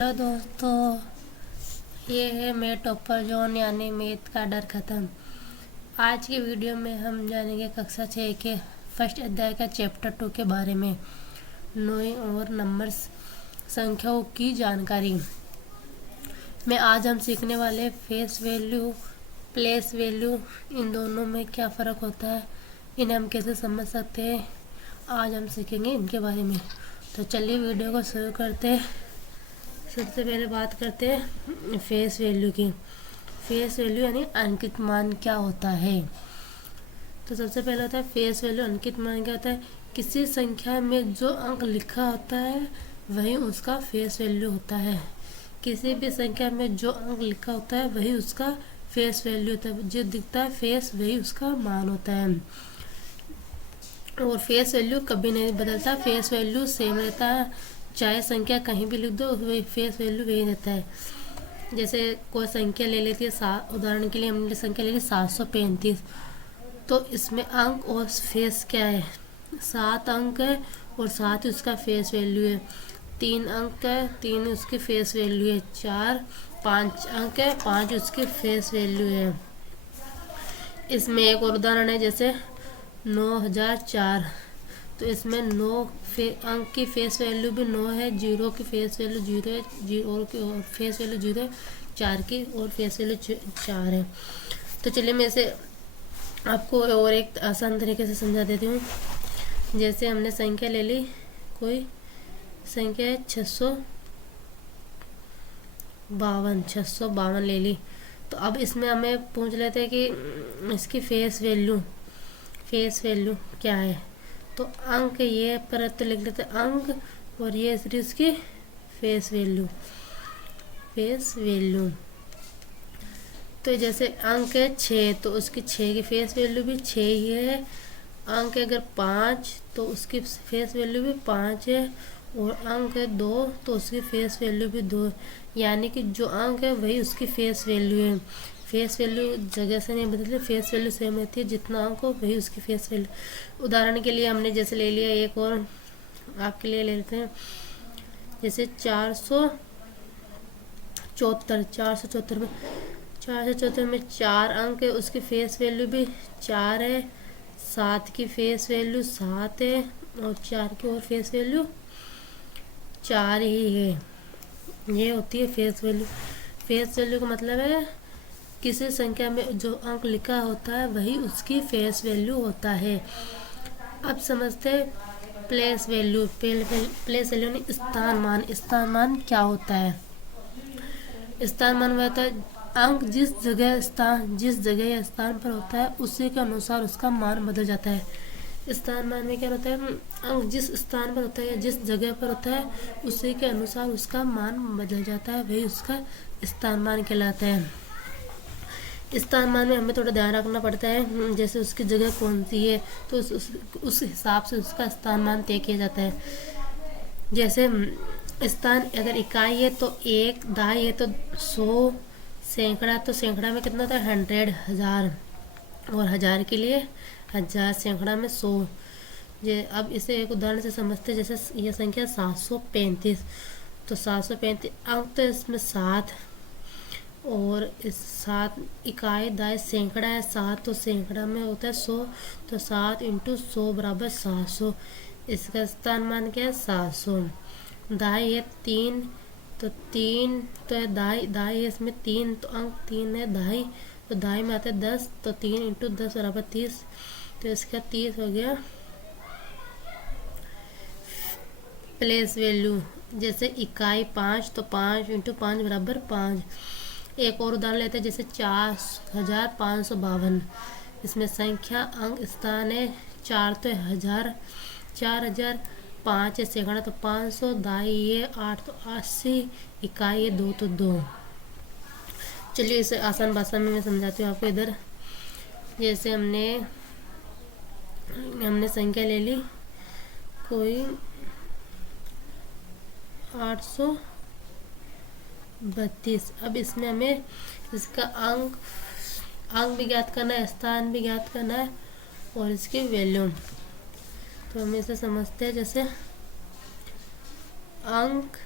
Hello दोस्तों, ये है मैं टॉपर जोन यानी मैथ का डर ख़त्म। आज की वीडियो में हम जानेंगे कक्षा 6 के फर्स्ट अध्याय का चैप्टर 2 के बारे में, नोइंग और नंबर्स, संख्याओं की जानकारी में। आज हम सीखने वाले फेस वैल्यू, प्लेस वैल्यू, इन दोनों में क्या फ़र्क होता है, इन्हें हम कैसे समझ सकते हैं, आज हम सीखेंगे इनके बारे में। तो चलिए वीडियो को शुरू करते हैं। सबसे पहले बात करते हैं फेस वैल्यू की। फेस वैल्यू यानी अंकित मान क्या होता है। तो सबसे पहले होता है फेस वैल्यू। अंकित मान क्या होता है? किसी संख्या में जो अंक लिखा होता है वही उसका फेस वैल्यू होता है। किसी भी संख्या में जो अंक लिखा होता है वही उसका फेस वैल्यू होता है। जो दिखता है फेस वही उसका मान होता है। और फेस वैल्यू कभी नहीं बदलता, फेस वैल्यू सेम रहता है। चाहे संख्या कहीं भी लिख दो वही फेस वैल्यू वही रहता है। जैसे कोई संख्या ले लेती है, उदाहरण के लिए हमने संख्या ले ली 735, तो इसमें अंक और फेस क्या है? 7 अंक है और 7 उसका फेस वैल्यू है। 3 अंक है, 3 उसकी फेस वैल्यू है। 5 अंक है, 5 उसकी फेस वैल्यू है। इसमें एक और उदाहरण है, जैसे 9004, तो इसमें 9 अंक की फेस वैल्यू भी 9 है, 0 की फेस वैल्यू 0 है, 0 की और फेस वैल्यू 0 है, 4 की और फेस वैल्यू 4 है। तो चलिए मैं इसे आपको और एक आसान तरीके से समझा देती हूँ। जैसे हमने संख्या ले ली, कोई संख्या है 652 ले ली। तो अब इसमें हमें पूछ लेते हैं कि इसकी फेस वैल्यू क्या है। तो अंक ये पर तो लिख लेते अंक, और ये इसकी फेस वैल्यू। तो जैसे अंक है 6, तो उसकी 6 की फेस वैल्यू भी 6 ही है। अंक अगर 5 तो उसकी फेस वैल्यू भी 5 है। और अंक है 2 तो उसकी फेस वैल्यू भी 2। यानी कि जो अंक है वही उसकी फेस वैल्यू है। फेस वैल्यू जगह से नहीं बदलती, फेस वैल्यू सेम रहती है। जितना अंक हो वही उसकी फेस वैल्यू। उदाहरण के लिए हमने जैसे ले लिया, एक और आपके लिए ले लेते हैं, जैसे 474 में 4 अंक है, उसकी फेस वैल्यू भी 4 है। 7 की फेस वैल्यू 7 है और 4 की और फेस वैल्यू 4 ही है। ये होती है फेस वैल्यू। फेस वैल्यू का मतलब है किसी संख्या में जो अंक लिखा होता है वही उसकी फेस वैल्यू होता है। अब समझते हैं प्लेस वैल्यू। प्लेस वैल्यू यानी स्थान मान। स्थान मान क्या होता है? स्थान मान वह होता है अंक जिस जगह या स्थान पर होता है उसी के अनुसार उसका मान बदल जाता है। स्थान मान में क्या होता है? अंक जिस स्थान पर होता है या जिस जगह पर होता है उसी के अनुसार उसका मान बदल जाता है, वही उसका स्थान मान कहलाता है। स्थान मान में हमें थोड़ा ध्यान रखना पड़ता है, जैसे उसकी जगह कौन सी है तो उस हिसाब से उसका स्थान मान तय किया जाता है। जैसे स्थान अगर इकाई है तो 1, दहाई है तो 100, सैकड़ा तो सैकड़ा में कितना होता है? 100, 1000, और 1000 के लिए 1000, सैकड़ा में 100। अब इसे एक उदाहरण से समझते हैं। जैसे यह संख्या 735, तो 735 अंक तो इसमें 7, और इस 7 इकाई दाई सैकड़ा है 7, तो सैकड़ा में होता है 100, तो 7 × 100 बराबर 700। इसका स्थान मान क्या है? 700। दाई है 3, तो 3 तो है दाई है इसमें 3, तो अंक 3 है दाई, तो दाई में आता है 10, तो 3 × 10 बराबर 30, तो इसका 30 हो गया प्लेस वैल्यू। जैसे इकाई 5, तो 5 × 5 बराबर 5। एक और उदाहरण लेते हैं, जैसे 4552। इसमें संख्या अंक स्थान है 4 तो 1000, 4000, 5 है सैकड़ा तो 500, दाई है 8 तो 80, इकाई है 2 तो 2। चलिए इसे आसान भाषा में मैं समझाती हूँ आपको। इधर जैसे हमने संख्या ले ली कोई 832। अब इसमें हमें इसका अंक भी ज्ञात करना है, स्थान भी ज्ञात करना है और इसकी वैल्यू। तो हम इसे समझते हैं, जैसे अंक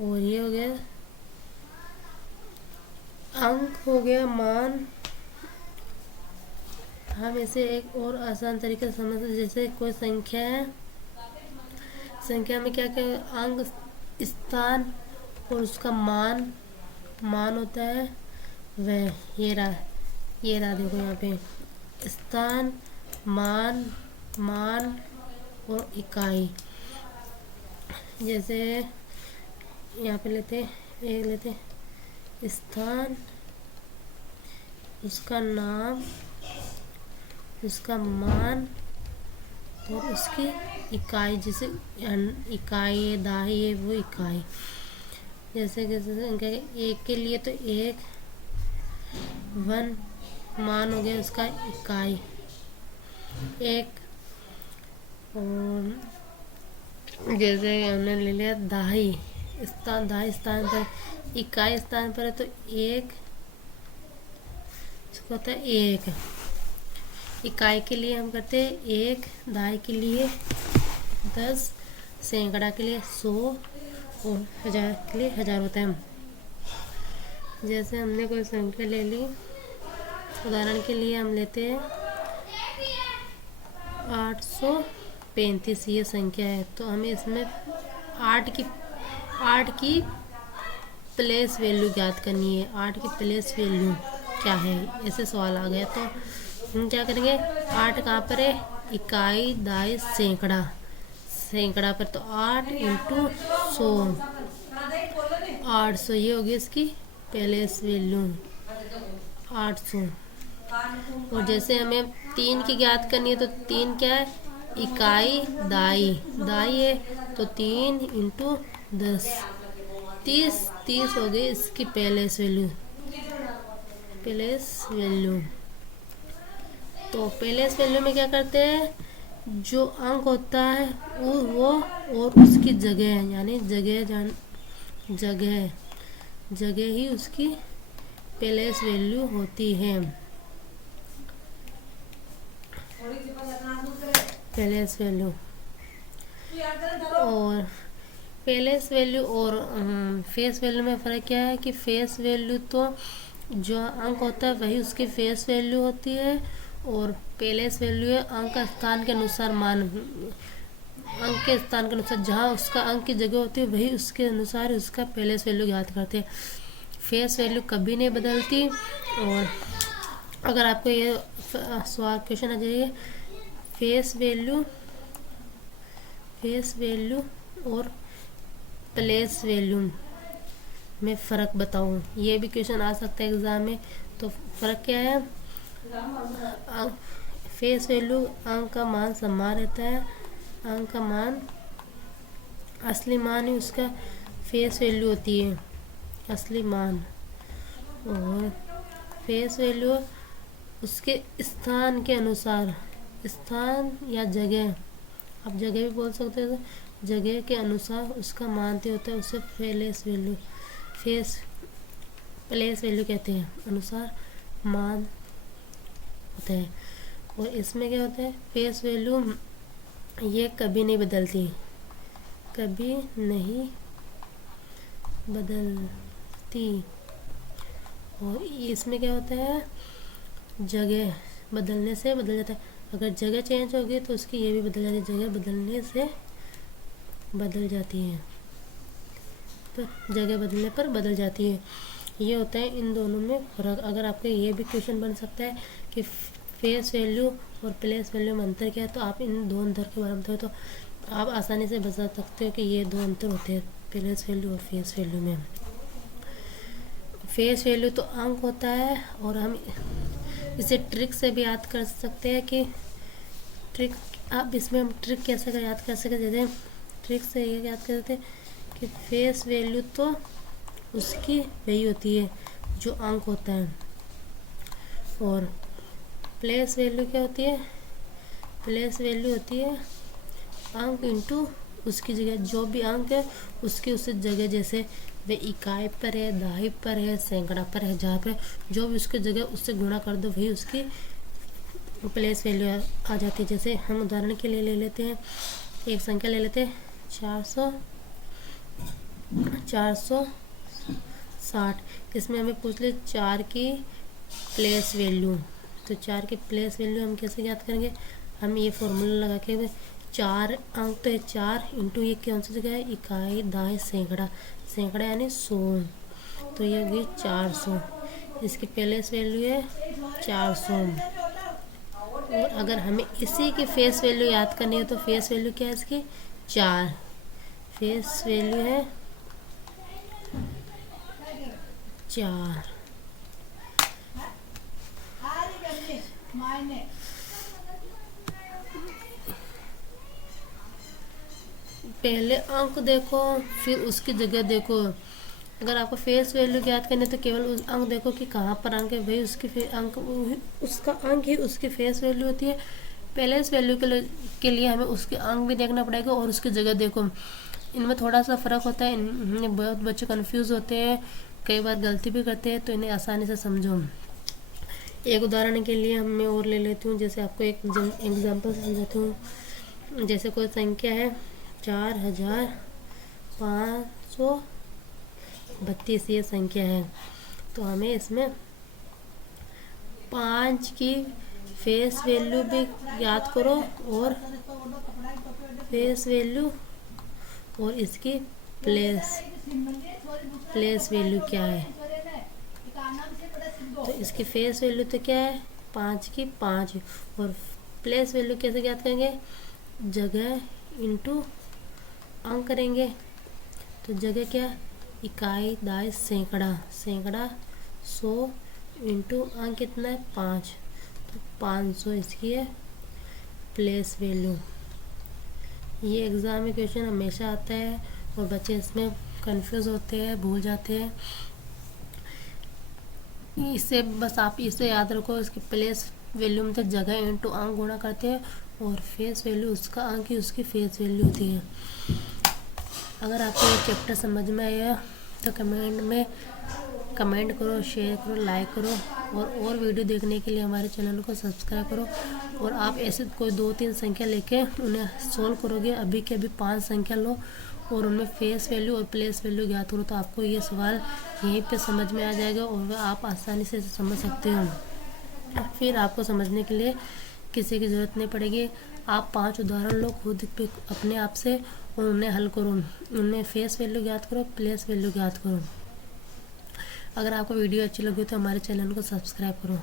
और ये हो गया अंक, हो गया मान। हम इसे एक और आसान तरीके से समझ सकते, जैसे कोई संख्या है, संख्या में क्या क्या अंक, स्थान और उसका मान होता है वह। ये रहा देखो यहाँ पे स्थान, मान और इकाई। जैसे यहाँ पे लेते स्थान, उसका नाम, उसका मान और उसकी इकाई। जैसे इकाई है, दाही है, वो इकाई। जैसे एक के लिए तो एक, वन मान हो गया उसका इकाई एक। और जैसे हमने ले लिया दाही स्थान पर, इकाई स्थान पर है तो एक, इसको होता है एक। इकाई के लिए हम करते हैं एक, दाही के लिए 10, सैकड़ा के लिए 100 और हजार के लिए 1000 होता है। जैसे हमने कोई संख्या ले ली, उदाहरण के लिए हम लेते हैं 835, ये संख्या है, तो हमें इसमें 8 की प्लेस वैल्यू ज्ञात करनी है। 8 की प्लेस वैल्यू क्या है, ऐसे सवाल आ गया तो हम क्या करेंगे, 8 कहाँ पर है, इकाई, दाई, सैकड़ा पर, तो 8 × 100, 800, ये होगी इसकी प्लेस वैल्यू 800। और जैसे हमें 3 की ज्ञात करनी है तो 3 क्या है, इकाई, दाई है तो 3 × 10, 30 हो गई इसकी प्लेस वैल्यू। तो प्लेस वैल्यू में क्या करते हैं, जो अंक होता है वो और उसकी जगह, यानी जगह ही उसकी प्लेस वैल्यू होती है। प्लेस वैल्यू और फेस वैल्यू में फ़र्क क्या है कि फेस वैल्यू तो जो अंक होता है वही उसकी फेस वैल्यू होती है, और प्लेस वैल्यू है अंक का स्थान के अनुसार मान, अंक के स्थान के अनुसार जहाँ उसका अंक की जगह होती है वही उसके अनुसार उसका प्लेस वैल्यू ज्ञात करते हैं। फेस वैल्यू कभी नहीं बदलती। और अगर आपको ये सवाल क्वेश्चन आ जाइए, फेस वैल्यू और प्लेस वैल्यू में फ़र्क बताऊं, ये भी क्वेश्चन आ सकता है एग्ज़ाम में। तो फ़र्क क्या है, फेस वैल्यू अंक का मान समान रहता है, अंक का मान असली मान ही उसका फेस वैल्यू होती है, असली मान। और फेस वैल्यू उसके स्थान के अनुसार, स्थान या जगह, आप जगह भी बोल सकते हो, जगह के अनुसार उसका मान तो होता है, उससे प्लेस वैल्यू कहते हैं, अनुसार मान होता है। और इसमें क्या होता है, फेस वैल्यू ये कभी नहीं बदलती, और इसमें क्या होता है, जगह बदलने से बदल जाता है। अगर जगह चेंज होगी तो उसकी ये भी बदल जाती है, जगह बदलने से बदल जाती है, तो जगह बदलने पर बदल जाती है। ये होता है इन दोनों में फ़र्क। अगर आपके ये भी क्वेश्चन बन सकता है कि फेस वैल्यू और प्लेस वैल्यू में अंतर क्या है, तो आप इन दो अंतर के बारे में बताओ, तो आप आसानी से बता सकते हो कि ये दो अंतर होते हैं प्लेस वैल्यू और फेस वैल्यू में। फेस वैल्यू तो अंक होता है, और हम इसे ट्रिक से भी याद कर सकते हैं कि अब इसमें हम ट्रिक कैसे याद कर सकते हैं, जैसे ट्रिक से ये याद कर सकते हैं कि फेस वैल्यू तो उसकी वही होती है जो अंक होता है, और प्लेस वैल्यू क्या होती है, प्लेस वैल्यू होती है अंक इंटू उसकी जगह, जो भी अंक है उसकी उस जगह, जैसे वे इकाई पर है, दाही पर है, सैकड़ा पर है, जहाँ पर जो भी उसकी जगह उससे गुणा कर दो वही उसकी प्लेस वैल्यू आ जाती है। जैसे हम उदाहरण के लिए ले लेते हैं, एक संख्या ले लेते हैं 460। इसमें हमें पूछ ले 4 की प्लेस वैल्यू। तो 4 की प्लेस वैल्यू हम कैसे याद करेंगे? हम ये फॉर्मूला लगा के 4 अंक तो है 4 इंटू ये कौन सी जगह है? इकाई, दहाई, सैकड़ा। सैकड़ा यानी 100, तो ये होगी 400। इसकी प्लेस वैल्यू है 400। और अगर हमें इसी की फेस वैल्यू याद करनी है तो फेस वैल्यू क्या है इसकी? 4। फेस वैल्यू है 4। पहले अंक देखो फिर उसकी जगह देखो। अगर आपको फेस वैल्यू याद करनी है तो केवल उस अंक देखो कि कहाँ पर अंक है, वही उसकी अंक उसका अंक ही उसकी फेस वैल्यू होती है। प्लेस वैल्यू के लिए हमें उसके अंक भी देखना पड़ेगा और उसकी जगह देखो। इनमें थोड़ा सा फ़र्क होता है, इनमें बहुत बच्चे कंफ्यूज होते हैं, कई बार गलती भी करते हैं, तो इन्हें आसानी से समझो। एक उदाहरण के लिए मैं और ले लेती हूँ, जैसे आपको एक एग्जांपल से समझाती हूँ। जैसे कोई संख्या है 4532, ये संख्या है। तो हमें इसमें 5 की फेस वैल्यू भी याद करो और फेस वैल्यू और इसकी प्लेस वैल्यू क्या है। तो इसकी फेस वैल्यू तो क्या है? 5 की 5, और प्लेस वैल्यू कैसे याद करेंगे? जगह इंटू अंक करेंगे। तो जगह क्या? इकाई, दहाई, सैकड़ा। सैकड़ा 100 इंटू अंक कितना है? 5, तो 500 इसकी है प्लेस वैल्यू। ये एग्ज़ाम में क्वेश्चन हमेशा आता है और बच्चे इसमें कंफ्यूज होते हैं, भूल जाते हैं। इससे बस आप इसे याद रखो, इसकी प्लेस वैल्यू में तो जगह इंटू अंक गुणा करते हैं और फेस वैल्यू उसका अंक ही उसकी फेस वैल्यू होती है। अगर आपको ये चैप्टर समझ में आया तो कमेंट करो, शेयर करो, लाइक करो, और वीडियो देखने के लिए हमारे चैनल को सब्सक्राइब करो। और आप ऐसे कोई 2-3 संख्या लेके उन्हें सोल्व करोगे, अभी के अभी 5 संख्या लो और उनमें फेस वैल्यू और प्लेस वैल्यू ज्ञात करो, तो आपको ये सवाल यहीं पे समझ में आ जाएगा और आप आसानी से समझ सकते हो। फिर आपको समझने के लिए किसी की ज़रूरत नहीं पड़ेगी। आप 5 उदाहरण लो खुद पे अपने आप से और उन्हें हल करो, उनमें फेस वैल्यू ज्ञात करो, प्लेस वैल्यू ज्ञात करो। अगर आपको वीडियो अच्छी लगी तो हमारे चैनल को सब्सक्राइब करो।